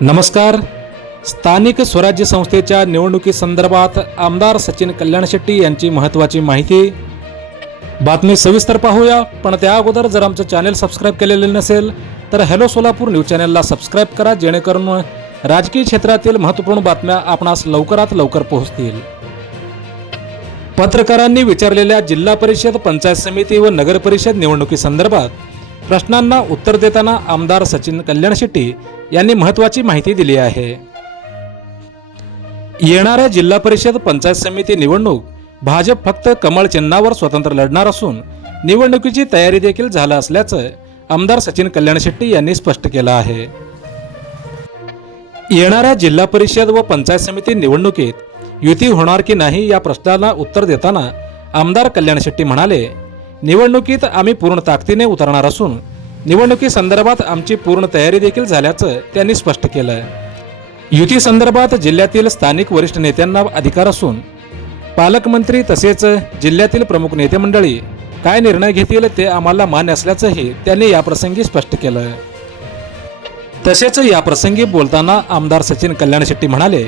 नमस्कार. स्थानिक स्वराज्य संस्थेच्या निवडणुकीसंदर्भात आमदार सचिन कल्याण शेट्टी यांची महत्त्वाची माहिती. बातमी सविस्तर पाहूया पण त्या अगोदर जर आमचं चॅनेल सबस्क्राईब केलेले नसेल तर हॅलो सोलापूर न्यूज चॅनेलला सबस्क्राईब करा जेणेकरून राजकीय क्षेत्रातील महत्त्वपूर्ण बातम्या आपणास लवकरात लवकर पोहोचतील. पत्रकारांनी विचारलेल्या जिल्हा परिषद पंचायत समिती व नगर परिषद निवडणुकीसंदर्भात प्रश्नांना उत्तर देताना आमदार सचिन कल्याण शेट्टी यांनी महत्त्वाची माहिती दिली आहे. येणाऱ्या जिल्हा परिषद पंचायत समिती निवडणूक भाजप फक्त कमळ चिन्हावर स्वतंत्र लढणार असून निवडणुकीची तयारी देखील झालं असल्याचं आमदार सचिन कल्याण शेट्टी यांनी स्पष्ट केलं आहे. येणाऱ्या जिल्हा परिषद व पंचायत समिती निवडणुकीत युती होणार की नाही या प्रश्नाला उत्तर देताना आमदार कल्याण शेट्टी म्हणाले निवडणुकीत आम्ही पूर्ण ताकदीने उतरणार असून निवडणुकीसंदर्भात आमची पूर्ण तयारी देखील झाल्याचं त्यांनी स्पष्ट केलं युती संदर्भात जिल्ह्यातील स्थानिक वरिष्ठ नेत्यांना अधिकार असून पालकमंत्री तसेच जिल्ह्यातील प्रमुख नेते मंडळी काय निर्णय घेतील ते आम्हाला मान्य असल्याचंही त्यांनी याप्रसंगी स्पष्ट केलं तसेच या प्रसंगी बोलताना आमदार सचिन कल्याण शेट्टी म्हणाले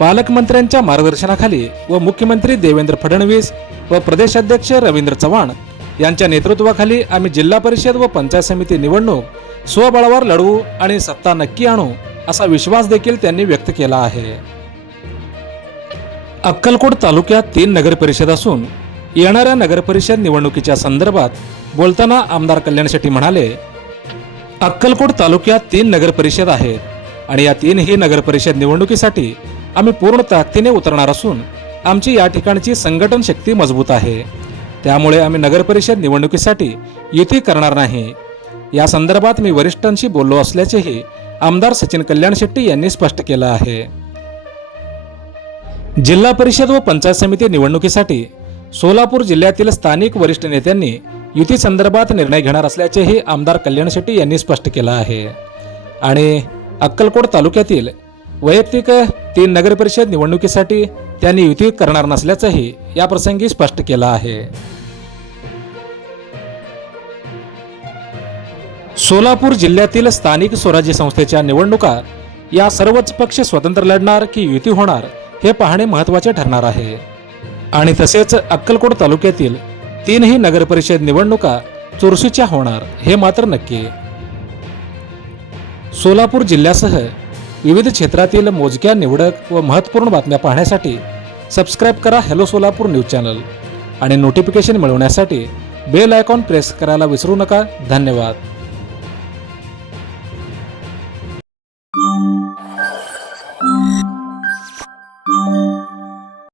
पालकमंत्र्यांच्या मार्गदर्शनाखाली व मुख्यमंत्री देवेंद्र फडणवीस व प्रदेशाध्यक्ष रवींद्र चव्हाण यांच्या नेतृत्वाखाली आम्ही जिल्हा परिषद व पंचायत समिती निवडणूक स्वबळावर लढवू आणि सत्ता नक्की आणू असा विश्वास देखील त्यांनी व्यक्त केला आहे. अक्कलकोट तालुक्यात तीन नगर परिषद असून येणाऱ्या नगरपरिषद निवडणुकीच्या संदर्भात बोलताना आमदार कल्याण शेट्टी म्हणाले अक्कलकोट तालुक्यात तीन नगरपरिषद आहेत. आणि या तीनही नगरपरिषद निवडणुकीसाठी आम्ही पूर्ण ताकदीने उतरणार असून आमची या ठिकाणची संघटन शक्ती मजबूत आहे. त्यामुळे आम्ही नगरपरिषद निवडणुकीसाठी युती करणार नाही. या संदर्भात मी वरिष्ठांशी बोललो असल्याचेही आमदार सचिन कल्याण शेट्टी यांनी स्पष्ट केलं आहे. जिल्हा परिषद व पंचायत समिती निवडणुकीसाठी सोलापूर जिल्ह्यातील स्थानिक वरिष्ठ नेत्यांनी युती संदर्भात निर्णय घेणार असल्याचेही आमदार कल्याण शेट्टी यांनी स्पष्ट केलं आहे. आणि अक्कलकोट तालुक्यातील वैयक्तिक तीन नगरपरिषद निवडणुकीसाठी त्यांनी युती करणार नसल्याचंही या प्रसंगी स्पष्ट केलं आहे. सोलापूर जिल्ह्यातील स्थानिक स्वराज्य संस्थेच्या निवडणुका या सर्वच पक्ष स्वतंत्र लढणार की युती होणार हे पाहणे महत्त्वाचे ठरणार आहे. आणि तसेच अक्कलकोट तालुक्यातील तीनही नगरपरिषद निवडणुका चुरशीच्या होणार हे मात्र नक्की. सोलापूर जिल्ह्यासह विविध क्षेत्रातील मोजक्या निवडक व महत्त्वपूर्ण बातम्या पाहण्यासाठी सबस्क्राईब करा हॅलो सोलापूर न्यूज चॅनल आणि नोटिफिकेशन मिळवण्यासाठी बेल आयकॉन प्रेस करायला विसरू नका. धन्यवाद.